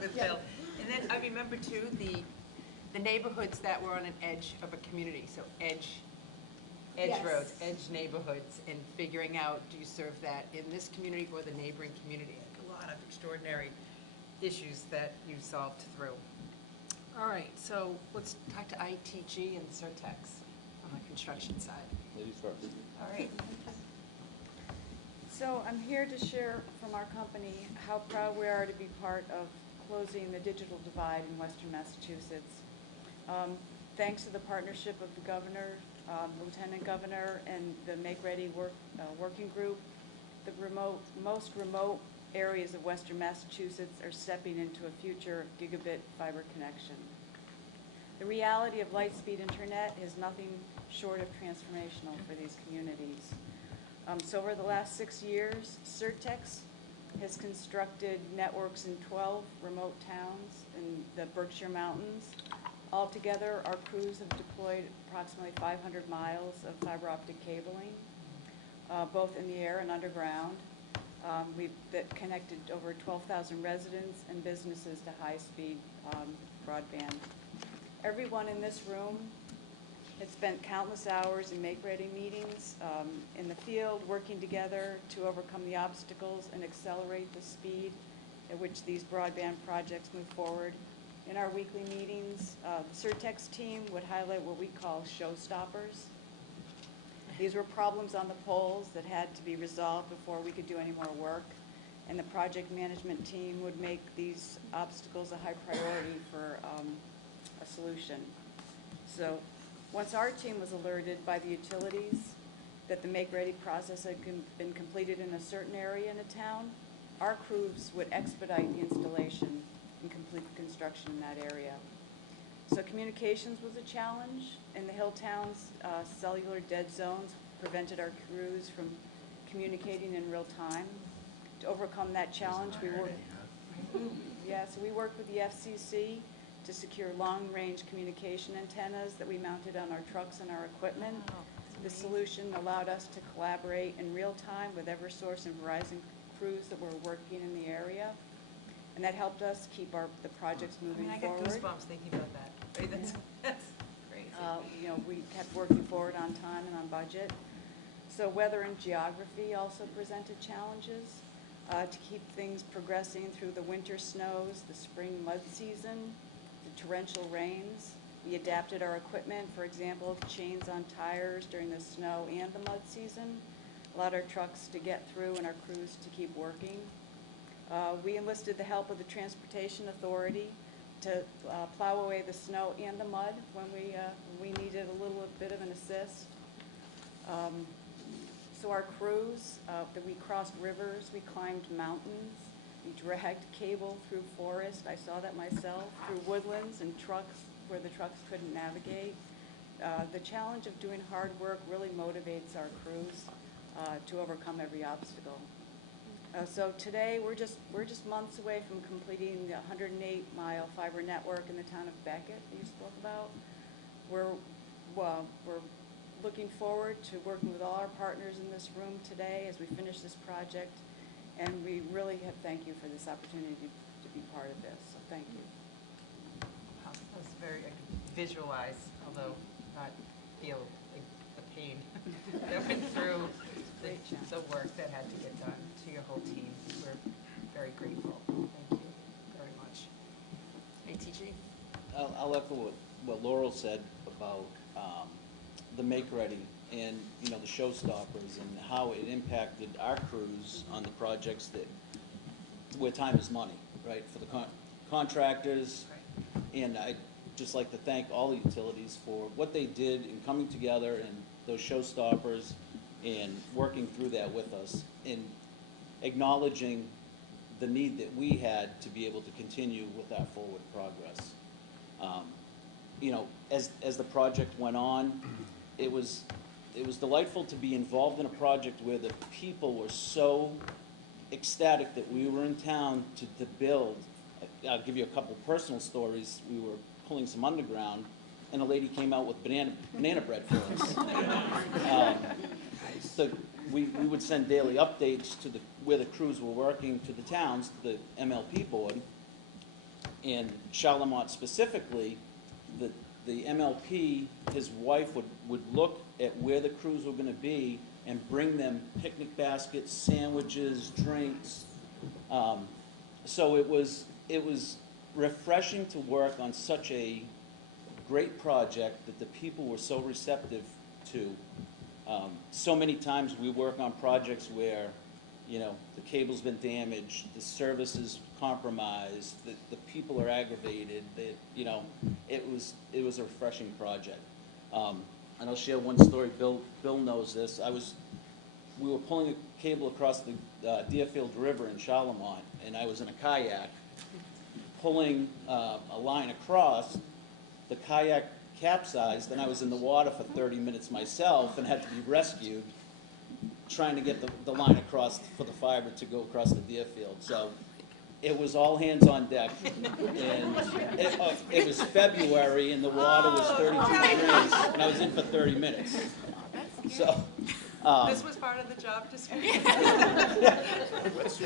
With Bill. And then I remember, too, the neighborhoods that were on an edge of a community, so edge Yes. roads, edge neighborhoods, and figuring out, do you serve that in this community or the neighboring community? A lot of extraordinary issues that you solved through. All right, so let's talk to ITG and Certex on the construction side. Ladies first. All right. So I'm here to share from our company how proud we are to be part of closing the digital divide in Western Massachusetts. Thanks to the partnership of the governor, Lieutenant Governor, and the Make Ready working group, the most remote areas of Western Massachusetts are stepping into a future gigabit fiber connection. The reality of light-speed internet is nothing short of transformational for these communities. So over the last 6 years, Certex has constructed networks in 12 remote towns in the Berkshire Mountains. Altogether, our crews have deployed approximately 500 miles of fiber optic cabling, both in the air and underground. We've connected over 12,000 residents and businesses to high-speed broadband. Everyone in this room has spent countless hours in make-ready meetings in the field, working together to overcome the obstacles and accelerate the speed at which these broadband projects move forward. In our weekly meetings, the Certex team would highlight what we call showstoppers. These were problems on the poles that had to be resolved before we could do any more work, and the project management team would make these obstacles a high priority for a solution. So once our team was alerted by the utilities that the make-ready process had been completed in a certain area in a town, our crews would expedite the installation and complete the construction in that area. So communications was a challenge. In the hill towns, cellular dead zones prevented our crews from communicating in real time. To overcome that challenge, we worked with the FCC to secure long-range communication antennas that we mounted on our trucks and our equipment. This solution allowed us to collaborate in real time with Eversource and Verizon crews that were working in the area. And that helped us keep the projects moving forward. I got goosebumps thinking about that. Right? That's crazy. We kept working forward on time and on budget. So weather and geography also presented challenges to keep things progressing through the winter snows, the spring mud season, the torrential rains. We adapted our equipment, for example, chains on tires during the snow and the mud season, allowed our trucks to get through and our crews to keep working. We enlisted the help of the Transportation Authority to plow away the snow and the mud when we needed a little bit of an assist. So our crews, that we crossed rivers, we climbed mountains, we dragged cable through forest, I saw that myself, through woodlands and trucks where the trucks couldn't navigate. The challenge of doing hard work really motivates our crews to overcome every obstacle. So today, we're just months away from completing the 108-mile fiber network in the town of Beckett that you spoke about. We're looking forward to working with all our partners in this room today as we finish this project, and we really thank you for this opportunity to be part of this. So thank you. Wow, that was very, I could visualize, although not feel like the pain that went through the work that had to get done. To your whole team, we're very grateful. Thank you very much. ATG? I'll echo what Laurel said about the make-ready and, the showstoppers and how it impacted our crews on the projects where time is money, right, for the contractors. And I'd just like to thank all the utilities for what they did in coming together and those showstoppers and working through that with us and acknowledging the need that we had to be able to continue with our forward progress. As the project went on, it was delightful to be involved in a project where the people were so ecstatic that we were in town to build. I'll give you a couple personal stories. We were pulling some underground, and a lady came out with banana bread for us. So we would send daily updates to where the crews were working to the towns, to the MLP board. And Charlemont specifically, the MLP, his wife would look at where the crews were going to be and bring them picnic baskets, sandwiches, drinks. So it was refreshing to work on such a great project that the people were so receptive to. So many times we work on projects where, the cable's been damaged, the service is compromised, the people are aggravated. It was a refreshing project. And I'll share one story. Bill knows this. We were pulling a cable across the Deerfield River in Charlemont, and I was in a kayak pulling a line across. The kayak capsized, and I was in the water for 30 minutes myself and had to be rescued. trying to get the line across for the fiber to go across the Deerfield. So it was all hands on deck. And it was February and the water was 32 degrees and I was in for 30 minutes. So. This was part of the job description.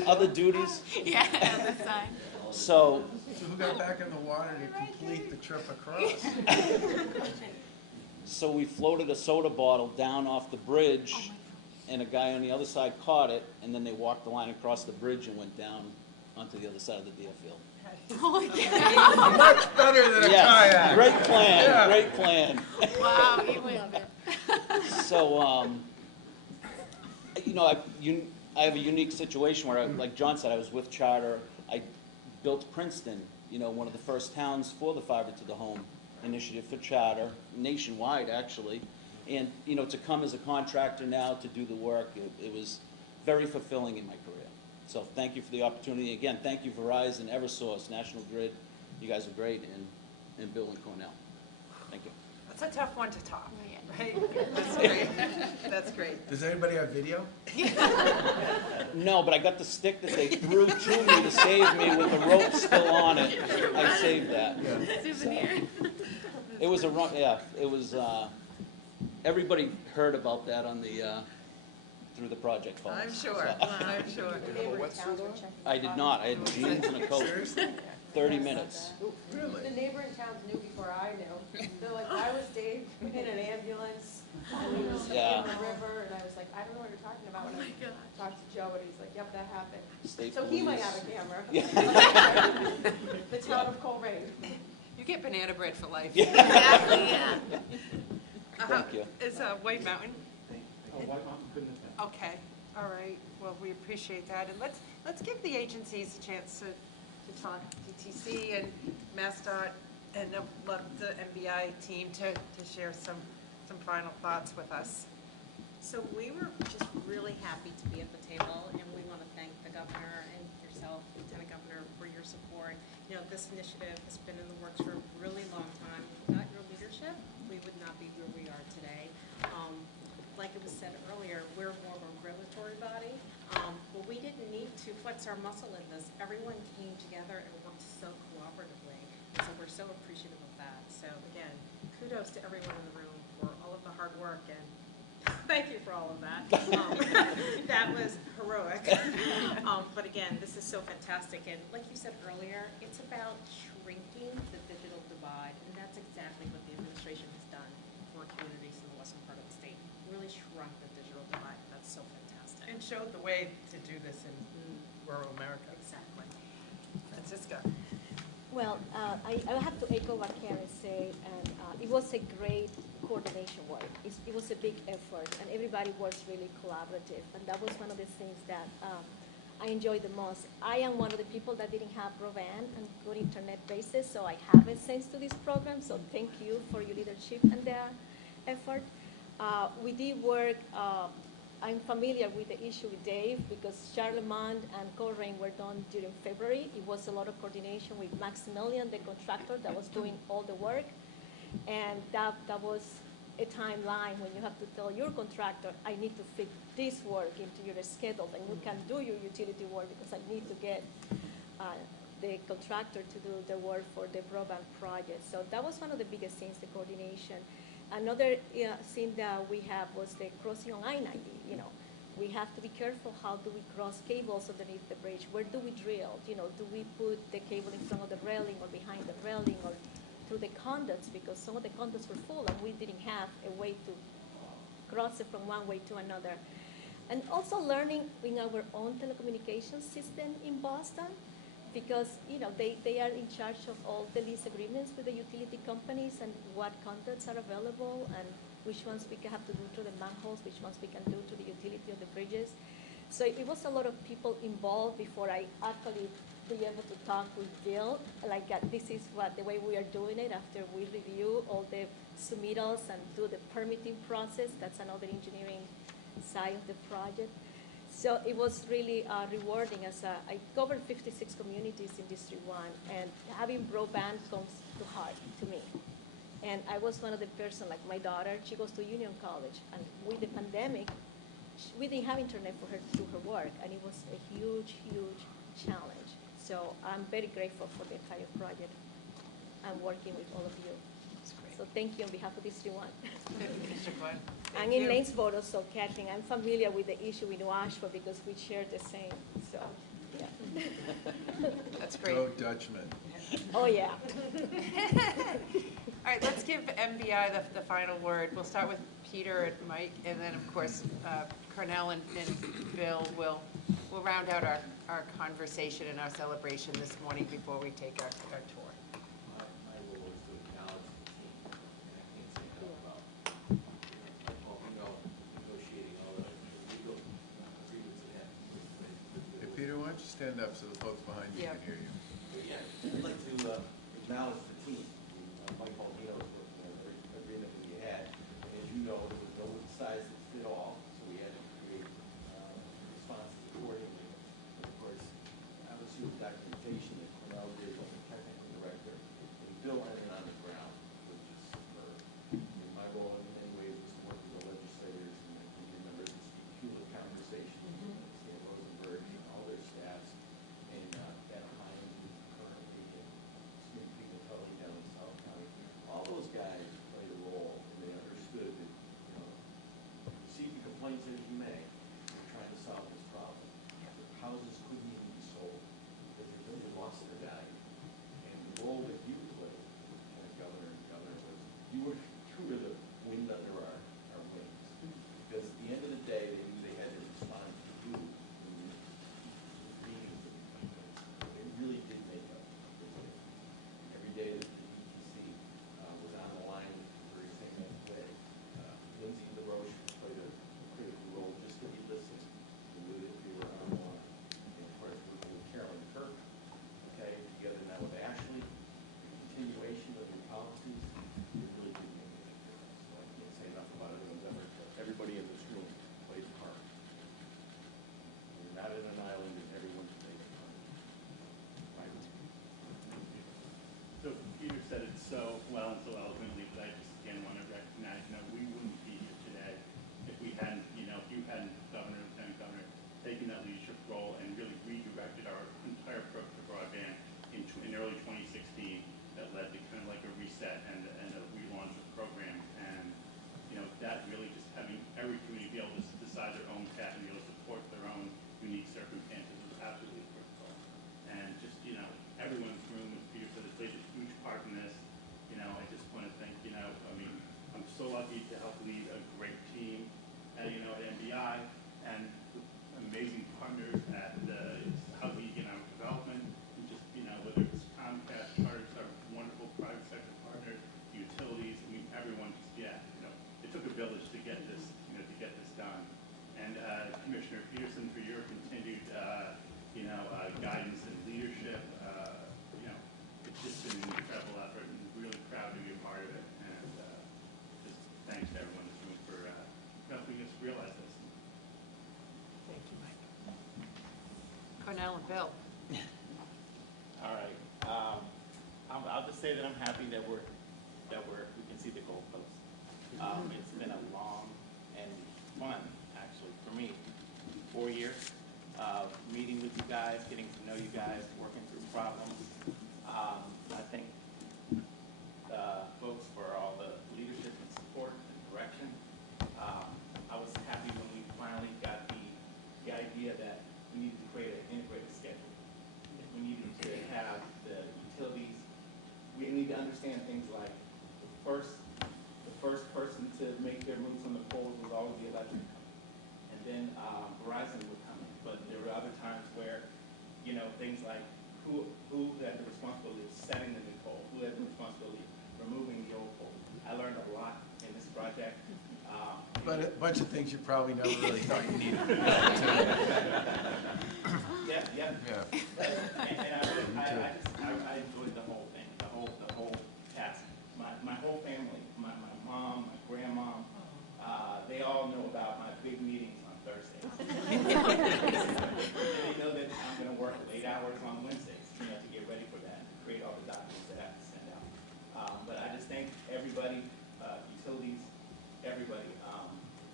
Other duties. Yeah, on the side. So who got back in the water to complete the trip across? So we floated a soda bottle down off the bridge, and a guy on the other side caught it, and then they walked the line across the bridge and went down onto the other side of the Deerfield. Much better than a kayak. Great plan, Yeah. great plan. Wow, you love it. So, you know, I have a unique situation where, like John said, I was with Charter. I built Princeton, you know, one of the first towns for the fiber to the home initiative for Charter, nationwide actually. And, you know, to come as a contractor now to do the work, it was very fulfilling in my career. So thank you for the opportunity. Again, thank you Verizon, Eversource, National Grid. You guys are great, and Bill and Cornell. Thank you. That's a tough one to top, Yeah. right? That's great. That's great. Does anybody have video? No, but I got the stick that they threw to me to save me with the rope still on it. I saved that. Souvenir. It was it was, everybody heard about that on the, through the project phone. I'm sure, I'm sure. I did not, I had jeans and a coat. Seriously? 30 minutes. Really? The neighboring towns knew before I knew. They're like, why was Dave in an ambulance? And he was in Yeah. the river, and I was like, I don't know what you're talking about. And I talked to Joe, and he's like, yep, that happened. State So he might police. have a camera. The town of Coleraine. You get banana bread for life. Exactly, yeah. Thank you. Is White Mountain? Oh, White Mountain couldn't have been. Okay, all right, well, we appreciate that, and let's give the agencies a chance to talk, DTC and MassDOT, and let the MBI team to share some final thoughts with us. So we were just really happy to be at the table, and we want to thank the governor and yourself, Lieutenant Governor, for your support. You know, this initiative has been in the works for a really long time. Without your leadership, we would not be where we are today. Like it was said earlier, we're more of a regulatory body, but we didn't need to flex our muscle in this. Everyone came together and worked so cooperatively, so we're so appreciative of that. So again, kudos to everyone in the room for all of the hard work, and thank you for all of that. That was heroic. But again, this is so fantastic, and like you said earlier, it's about shrinking the digital divide, and that's exactly what the administration has done for communities in the western part of the state. Really shrunk the digital divide. That's so fantastic. And showed the way to do this in rural America. Exactly. Francisca? Well, I have to echo what Karyn said, and it was a great coordination work. It was a big effort, and everybody was really collaborative, and that was one of the things that I enjoyed the most. I am one of the people that didn't have broadband and good internet bases, so I have a sense to this program, so thank you for your leadership and the effort. We did work, I'm familiar with the issue with Dave because Charlemont and Coleraine were done during February. It was a lot of coordination with Maximilian, the contractor that was doing all the work. And that was a timeline when you have to tell your contractor, I need to fit this work into your schedule, and you can do your utility work because I need to get the contractor to do the work for the broadband project. So that was one of the biggest things, the coordination. Another thing that we have was the crossing on I-90. You know, we have to be careful how do we cross cables underneath the bridge. Where do we drill? You know, do we put the cable in front of the railing or behind the railing or through the conduits? Because some of the conduits were full and we didn't have a way to cross it from one way to another. And also learning in our own telecommunications system in Boston, because you know they are in charge of all the lease agreements with the utility companies and what conduits are available and which ones we have to do to the manholes, which ones we can do to the utility of the bridges. So it was a lot of people involved before I actually be able to talk with Bill, like this is what the way we are doing it after we review all the submittals and do the permitting process. That's another engineering side of the project. So it was really rewarding as I covered 56 communities in District 1, and having broadband comes to heart to me. And I was one of the person, like my daughter, she goes to Union College, and with the pandemic, we didn't have internet for her to do her work, and it was a huge, huge challenge. So I'm very grateful for the entire project and working with all of you. So thank you on behalf of District 1. I'm in Lanesboro, so Kathleen, I'm familiar with the issue in New Ashford because we share the same, so, yeah. That's great. Go Dutchman. Oh, yeah. All right, let's give MBI the final word. We'll start with Peter and Mike, and then, of course, Cornell and Bill will round out our conversation and our celebration this morning before we take our tour. My role is to acknowledge the team, and I can't say enough about, negotiating all the legal agreements that have. Hey, Peter, why don't you stand up so the folks behind you Yeah. can hear you? Yeah, I'd like to acknowledge the team. Mike Polito was an agreement that we had, and as you know, there was no size that fit all, so we had to create responses accordingly. Of course, obviously the documentation that Cornell did as the technical director, and Bill had it on the ground, which is superb. And my role in many ways was to work with the legislators and the community members and fuel the conversation, Stan Rosenberg and all their staffs, and that Hine, currently in Smith Pignatelli down in South County. All those guys played a role, and they understood that, receive the complaints as you may, we're trying to solve this problem. The houses couldn't even be sold because they really lost their value. And the role that you played, and governor, was you were the wind under our wings. Because at the end of the day, they knew they had to respond to you in meetings with people. It really did make a big difference. Every day that the DTC was on the line with the very same way. Lindsay LaRoche played a critical role just to be listening. We knew that we were on the line. And of course, working with Karyn Kirk, okay, together now with Ashley, the continuation of your policies, it really did make a big difference. So I can't say enough about everyone's effort, but everybody in this room played a part. You're not in an island, and everyone played a part. Right. So Peter said it so well and so eloquently, but I just again want to recognize, we wouldn't be here today if we hadn't, if you hadn't, Governor, Lieutenant Governor, taken that leadership role and really redirected our entire approach to broadband in early 2016 that led to kind of like a reset and a relaunch of the program. And, that really just having every community be able to decide their own path and be able to support their own unique circumstances was absolutely critical. And just, everyone in this room, as Peter said, has played a huge part in this. I just want to thank, I'm so lucky to help lead a great team at, at MBI and amazing partners at Housing Economic Development, and just, whether it's Comcast, Charter, our wonderful private sector partners, utilities, everyone just, it took a village to get this, done. And Commissioner Peterson, for your continued, guidance and leadership, it's just been an incredible effort, and really proud to be a part of it. And just thanks to everyone in this room for helping us realize this. Thank you, Mike. Cornell and Bill. All right. I'll just say that I'm happy that we can see the goalposts. It's been a long and fun, actually, for me. 4 years of meeting with you guys, getting to know you guys, working through problems. I thank folks for all the leadership and support and direction. I was happy when we finally got the idea that we needed to create an integrated schedule. We needed to have the utilities. We need to understand things like the first person to make their moves on the polls was always the electric company, and then Verizon would come in. But there were other times where, things like who had the responsibility of setting the new pole, who had the responsibility of removing the old pole. I learned a lot in this project. But a bunch of things you probably never really thought you needed. Yeah. And I enjoyed the whole thing, the whole task. My whole family, my mom, my grandmom, they all know about my big meetings on Thursdays. And they know that I'm going to work late hours on Wednesdays, to get ready for that, and create all the documents that I have to send out. But I just thank everybody, utilities, everybody,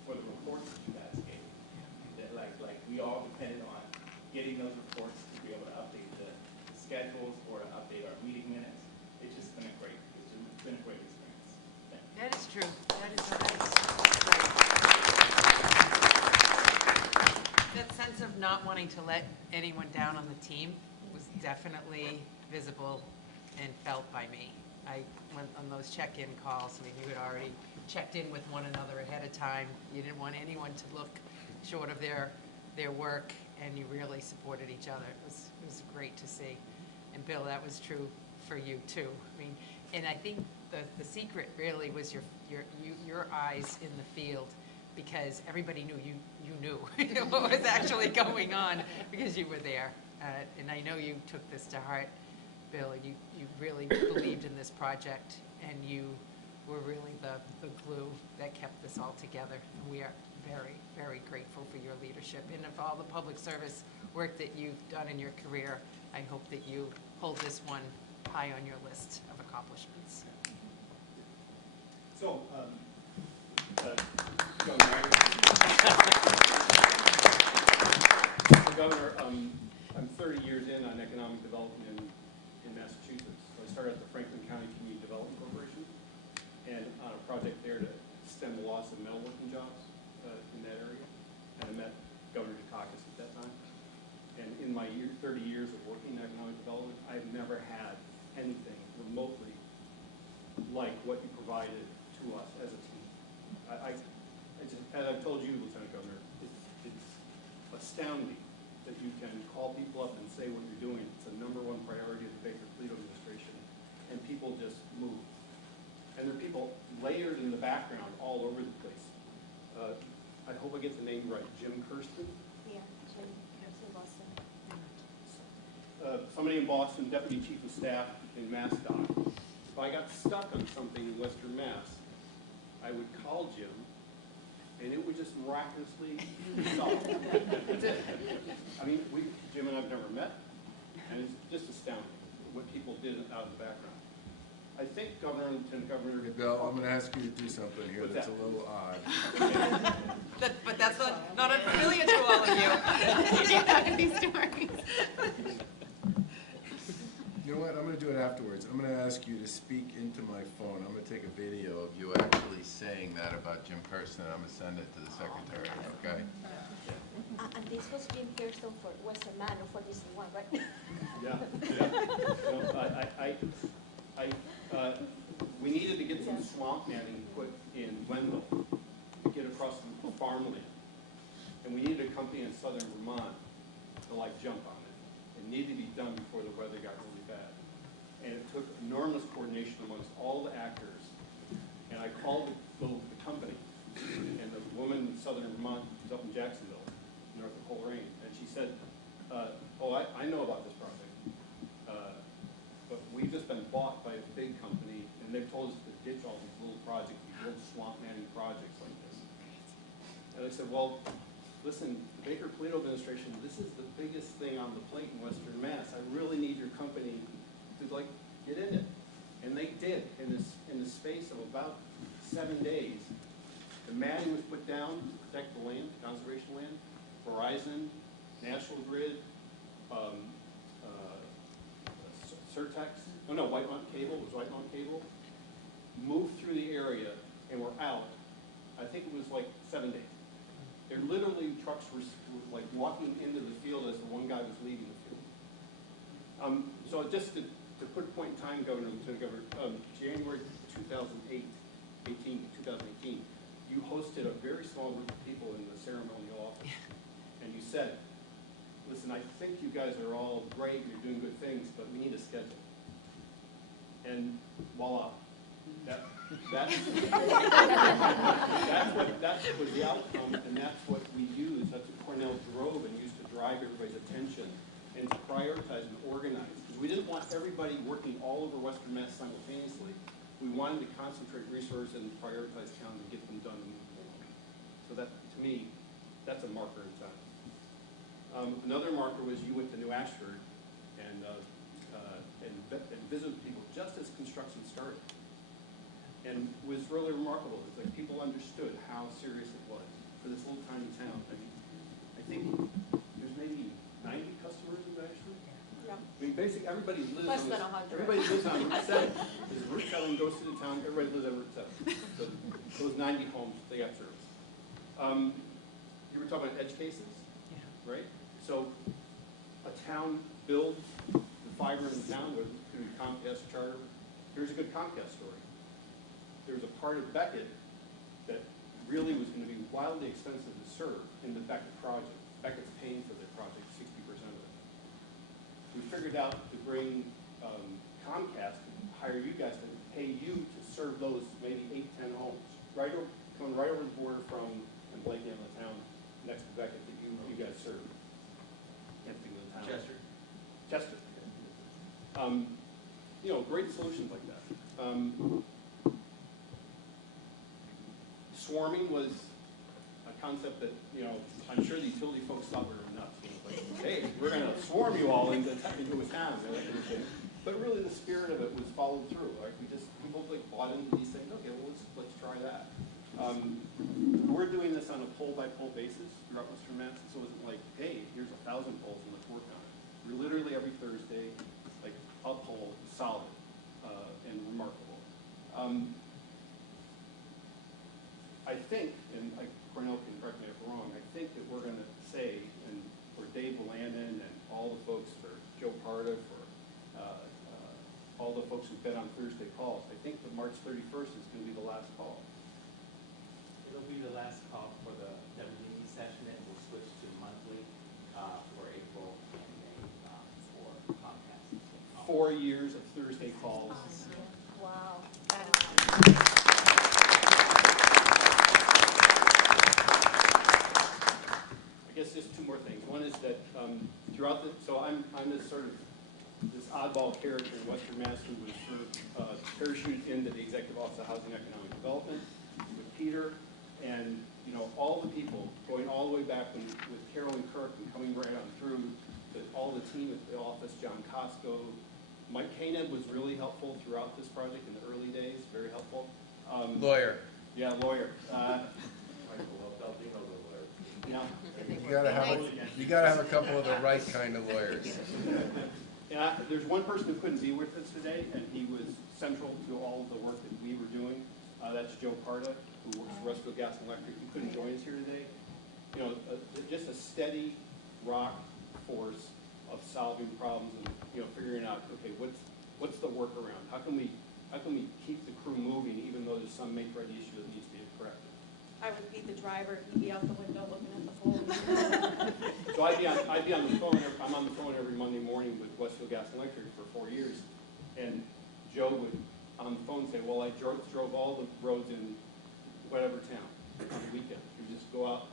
for the reports that you guys gave. schedules or to update our meeting minutes. It's just been a great experience. Thank you. That is true. That is that sense of not wanting to let anyone down on the team was definitely visible and felt by me. I went on those check-in calls. I mean, you had already checked in with one another ahead of time. You didn't want anyone to look short of their work, and you really supported each other. It was great to see. And Bill, that was true for you too. I mean, and I think the secret really was your eyes in the field, because everybody knew you knew what was actually going on because you were there. And I know you took this to heart, Bill, and you really believed in this project, and you were really the glue that kept this all together. And we are very, very grateful for your leadership and of all the public service work that you've done in your career. I hope that you hold this one high on your list of accomplishments. So, Governor, I'm 30 years in on economic development in Massachusetts. So I started at the Franklin County Community Development Corporation, and on a project there to stem the loss of metalworking jobs in that area. And I met Governor Dukakis at that time. And in my 30 years of working in economic development, I've never had anything remotely like what you provided to us as a team. As I've told you, Lieutenant Governor, it's astounding that you can call people up and say what you're doing. It's the #1 priority of the Baker-Polito administration, and people just move. And there are people layered in the background all over the place. I hope I get the name right. Jim Kirsten? Yeah, Jim in Boston. Somebody in Boston, Deputy Chief of Staff in MassDOT. If I got stuck on something in Western Mass, I would call Jim, and it would just miraculously solve. That's it. I mean, Jim and I've never met, and it's just astounding what people did out of the background. I think Governor and Lieutenant Governor... Hey, Bill, I'm going to ask you to do something here that's a little odd. But that's not unfamiliar to all of you. These stories. You know what? I'm going to do it afterwards. I'm going to ask you to speak into my phone. I'm going to take a video of you actually saying that about Jim Kirsten, and I'm going to send it to the secretary, okay? And this was Jim Kirsten for Western Man, or for this one, right? We needed to get some swamp matting put in Wendell to get across the farmland. And we needed a company in southern Vermont to jump on it. It needed to be done before the weather got really bad. And it took enormous coordination amongst all the actors. And I called the company, and the woman in southern Vermont was up in Jacksonville, north of Coleraine, and she said, I know about this project. But we've just been bought by a big company, and they've told us to ditch all these little projects, these little swamp manning projects like this. And I said, well, listen, the Baker-Polito administration, this is the biggest thing on the plate in Western Mass. I really need your company to get in it. And they did in the space of about 7 days. The matting was put down to protect the land, conservation land. Verizon, National Grid, Surtex, White Mountain Cable, it was White Mountain Cable, moved through the area and were out. I think it was 7 days. There literally trucks were walking into the field as the one guy was leaving the field. So just to put a point in time, Governor, Lieutenant Governor, January 2018, you hosted a very small group of people in the ceremonial office, and you said, listen, I think you guys are all great, you're doing good things, but we need a schedule. And voila, that was the outcome, and that's what we used. That's what Cornell drove and used to drive everybody's attention and to prioritize and organize. Because we didn't want everybody working all over Western Mass simultaneously. We wanted to concentrate resources and prioritize towns and get them done and move along. So that, to me, that's a marker in time. Another marker was you went to New Ashford and visited people just as construction started. And it was really remarkable. It's like people understood how serious it was for this little tiny town. I mean, I think there's maybe 90 customers in New Ashford. Yep. I mean, basically, everybody lives Less on than this- 100. Everybody lives on Route 7. Because Route 7 goes to the town, everybody lives on Route 7. So those 90 homes, they got service. You were talking about edge cases? Yeah. Right? So a town builds the fiber in the town, whether through Comcast Charter. Here's a good Comcast story. There was a part of Beckett that really was going to be wildly expensive to serve in the Beckett project. Beckett's paying for their project, 60% of it. We figured out to bring Comcast, to hire you guys to pay you to serve those maybe 8, 10 homes, coming right over the border from, and blanking on the town next to Beckett that you guys serve. Can't think of the town. Chester. Chester. You know, great solutions like that. Swarming was a concept that, you know, I'm sure the utility folks thought we were nuts. You know, like, hey, we're going to swarm you all into a town, you know, that kind of thing. But really, the spirit of it was followed through. Right? People like bought into these things. Okay, well, let's try that. We're doing this on a pole-by-pole basis throughout Western Mass. So it wasn't like, hey, here's 1,000 poles and let's work on it. We're literally every Thursday, like a pole, solid and remarkable. I think, and Cornell can correct me if I'm wrong, I think that we're going to say, and for Dave Landon and all the folks, for Joe Parda, for all the folks who've been on Thursday calls, I think that March 31st is going to be the last call. It'll be the last call for the WDP session, and we'll switch to monthly for April and May for Comcast. 4 years of Thursday calls. Wow. I guess just two more things. One is that throughout the, so I'm this sort of, this oddball character in Western Mass who was sort of parachuted into the Executive Office of Housing and Economic Development with Peter, and you know, all the people going all the way back with Carolyn Kirk and coming right on through, all the team at the office, John Costco, Mike Kanan was really helpful throughout this project in the early days, very helpful. Lawyer. Yeah, lawyer. Yeah. You gotta have a couple of the right kind of lawyers. Yeah, there's one person who couldn't be with us today, and he was central to all of the work that we were doing. That's Joe Parda, who works for Russell Gas and Electric. He couldn't join us here today. You know, just a steady rock force of solving problems and, you know, figuring out, okay, what's the workaround? How can we keep the crew moving even though there's some make-ready issue that needs to be corrected? I would be the driver, he'd be out the window looking at the pole. So I'd be on the phone. I'm on the phone every Monday morning with Westfield Gas and Electric for 4 years, and Joe would on the phone say, "Well, I drove all the roads in whatever town on the weekend." We just go out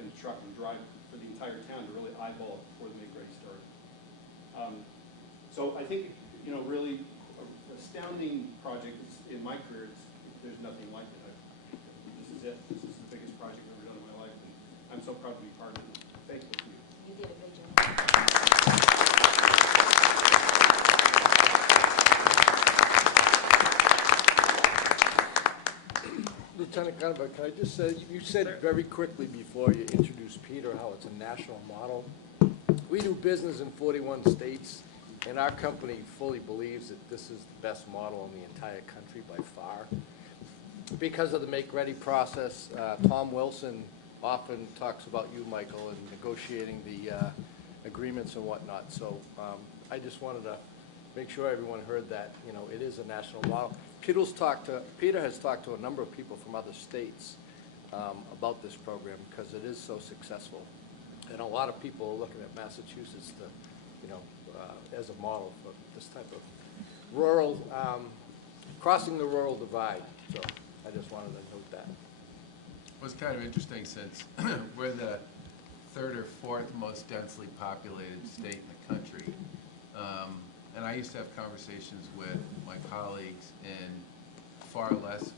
in the truck and drive for the entire town to really eyeball it before the make-ready started. So I think, you know, really astounding project in my career. There's nothing like it. This is it. This is the biggest project I've ever done in my life, and I'm so proud to be part of it. Thank you. You did a great job. Lieutenant Governor, can I just say, you said very quickly before you introduced Peter how it's a national model. We do business in 41 states, and our company fully believes that this is the best model in the entire country by far. Because of the make-ready process, Tom Wilson often talks about you, Michael, and negotiating the agreements and whatnot. So I just wanted to make sure everyone heard that, you know, it is a national model. Peter has talked to a number of people from other states about this program because it is so successful. And a lot of people are looking at Massachusetts to, you know, as a model for this type of rural, crossing the rural divide. So I just wanted to note that. It was kind of interesting since we're the third or fourth most densely populated state in the country. And I used to have conversations with my colleagues in far less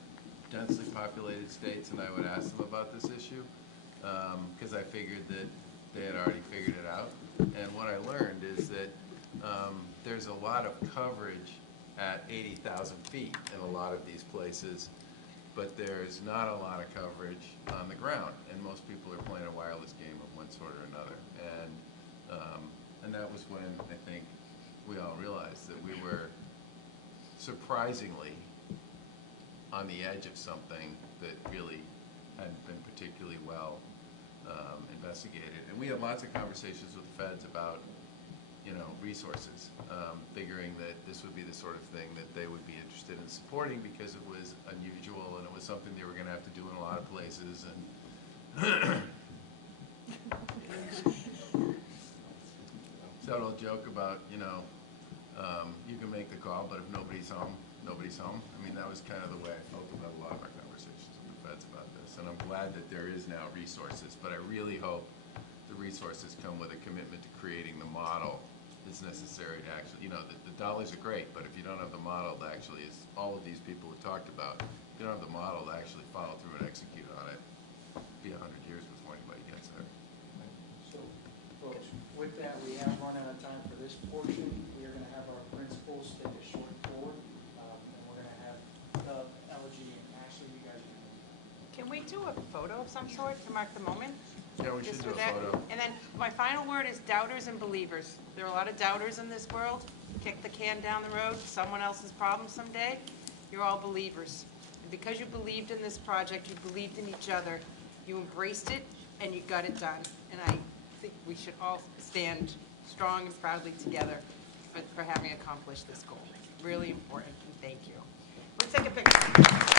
densely populated states, and I would ask them about this issue because I figured that they had already figured it out. And what I learned is that there's a lot of coverage at 80,000 feet in a lot of these places, but there's not a lot of coverage on the ground, and most people are playing a wireless game of one sort or another. And that was when I think we all realized that we were surprisingly on the edge of something that really hadn't been particularly well investigated. And we had lots of conversations with the feds about, you know, resources, figuring that this would be the sort of thing that they would be interested in supporting because it was unusual and it was something they were going to have to do in a lot of places. And that old joke about, you know, you can make the call, but if nobody's home, nobody's home. I mean, that was kind of the way I felt about a lot of our conversations with the feds about this. And I'm glad that there is now resources, but I really hope the resources come with a commitment to creating the model that's necessary to actually, you know, the dollars are great, but if you don't have the model that actually is, all of these people have talked about, if you don't have the model to actually follow through and execute on it, it'll be 100 years before anybody gets there. So, folks, with that, we have run out of time for this portion. We are going to have our principals take a short forward, and we're going to have Doug, Elegy, and Ashley, you guys. Can we do a photo of some sort to mark the moment? Yeah, we Just should do for a that. photo. And then my final word is doubters and believers. There are a lot of doubters in this world. Kick the can down the road, someone else's problem someday. You're all believers. And because you believed in this project, you believed in each other, you embraced it, and you got it done. And I think we should all stand strong and proudly together for having accomplished this goal. Really important, and thank you. Let's take a picture.